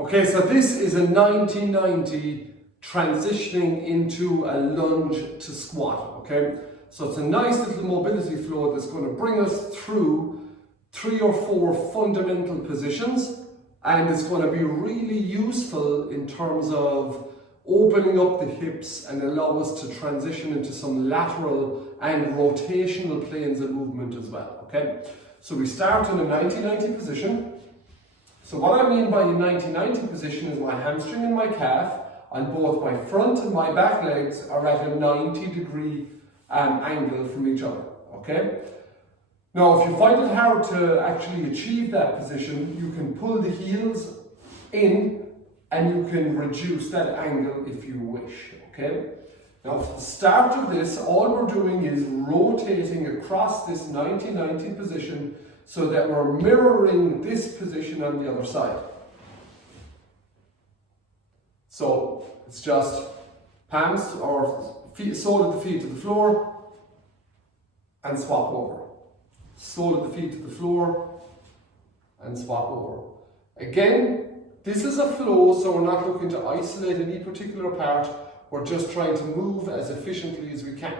Okay, so this is a 90-90 transitioning into a lunge to squat, okay? So it's a nice little mobility flow that's going to bring us through 3 or 4 fundamental positions, and it's going to be really useful in terms of opening up the hips and allow us to transition into some lateral and rotational planes of movement as well, okay? So we start in a 90-90 position. So what I mean by a 90-90 position is my hamstring and my calf on both my front and my back legs are at a 90-degree angle from each other, okay? Now, if you find it hard to actually achieve that position, you can pull the heels in and you can reduce that angle if you wish, okay? Now, for the start of this, all we're doing is rotating across this 90-90 position so that we're mirroring this position on the other side. So it's just palms or feet, sole of the feet to the floor and swap over. Sole of the feet to the floor and swap over. Again, this is a flow, so we're not looking to isolate any particular part. We're just trying to move as efficiently as we can.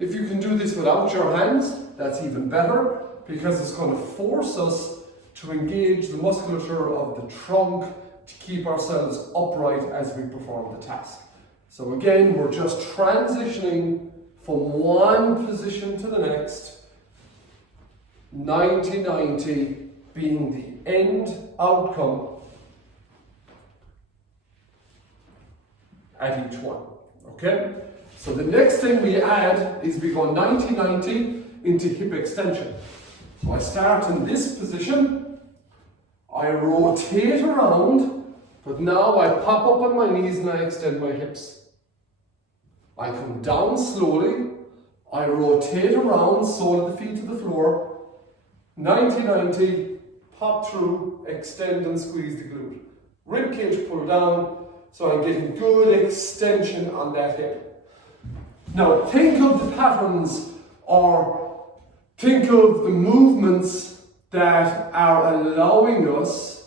If you can do this without your hands, that's even better, because it's going to force us to engage the musculature of the trunk to keep ourselves upright as we perform the task. So again, we're just transitioning from one position to the next, 90-90 being the end outcome at each one, okay? So the next thing we add is we go 90-90 into hip extension. So I start in this position, I rotate around, but now I pop up on my knees and I extend my hips. I come down slowly, I rotate around, sole of the feet to the floor, 90-90, pop through, extend and squeeze the glute. Rib cage pull down, so I'm getting good extension on that hip. Now think of the patterns or think of the movements that are allowing us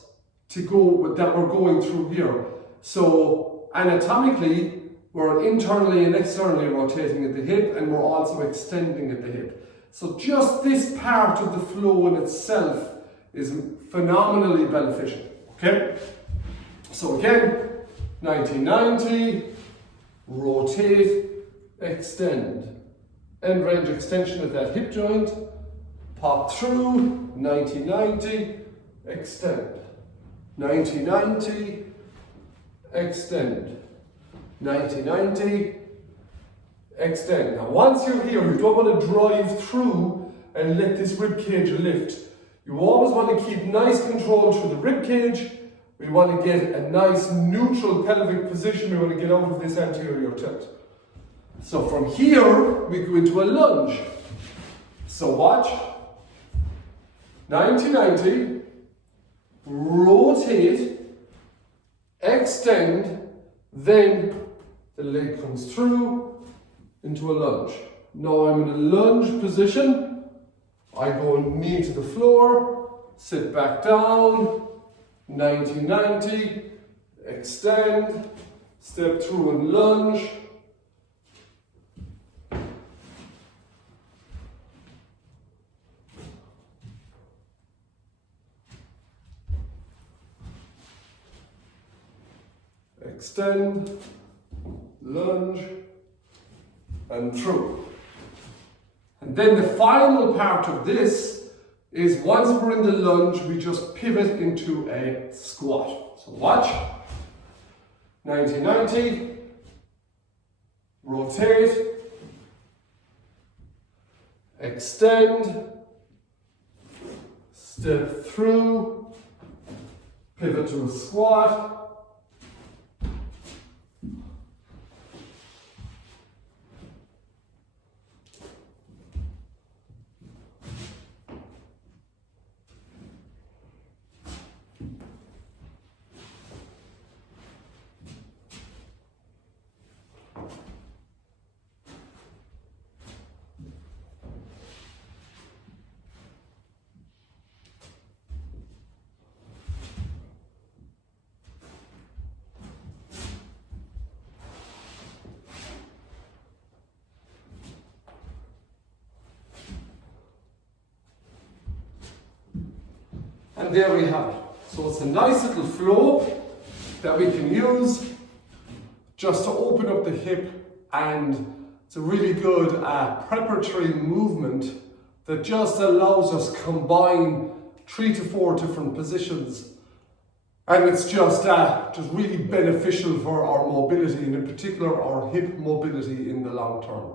to go, that we're going through here. So anatomically, we're internally and externally rotating at the hip, and we're also extending at the hip. So just this part of the flow in itself is phenomenally beneficial, okay? So again, 90-90, rotate, extend. End range extension of that hip joint, pop through, 90-90, extend. 90-90, extend. 90-90, extend. Now once you're here, you don't want to drive through and let this rib cage lift. You always want to keep nice control through the rib cage. We want to get a nice neutral pelvic position. We want to get out of this anterior tilt. So from here, we go into a lunge. So watch. 90-90, rotate, extend, then the leg comes through into a lunge. Now I'm in a lunge position. I go knee to the floor, sit back down, 90-90, extend, step through and lunge. Extend, lunge, and through. And then the final part of this is once we're in the lunge, we just pivot into a squat. So watch. 90-90, rotate, extend, step through, pivot to a squat, And there we have it. So it's a nice little flow that we can use just to open up the hip, and it's a really good preparatory movement that just allows us combine 3 to 4 different positions. And it's just really beneficial for our mobility, and in particular our hip mobility in the long term.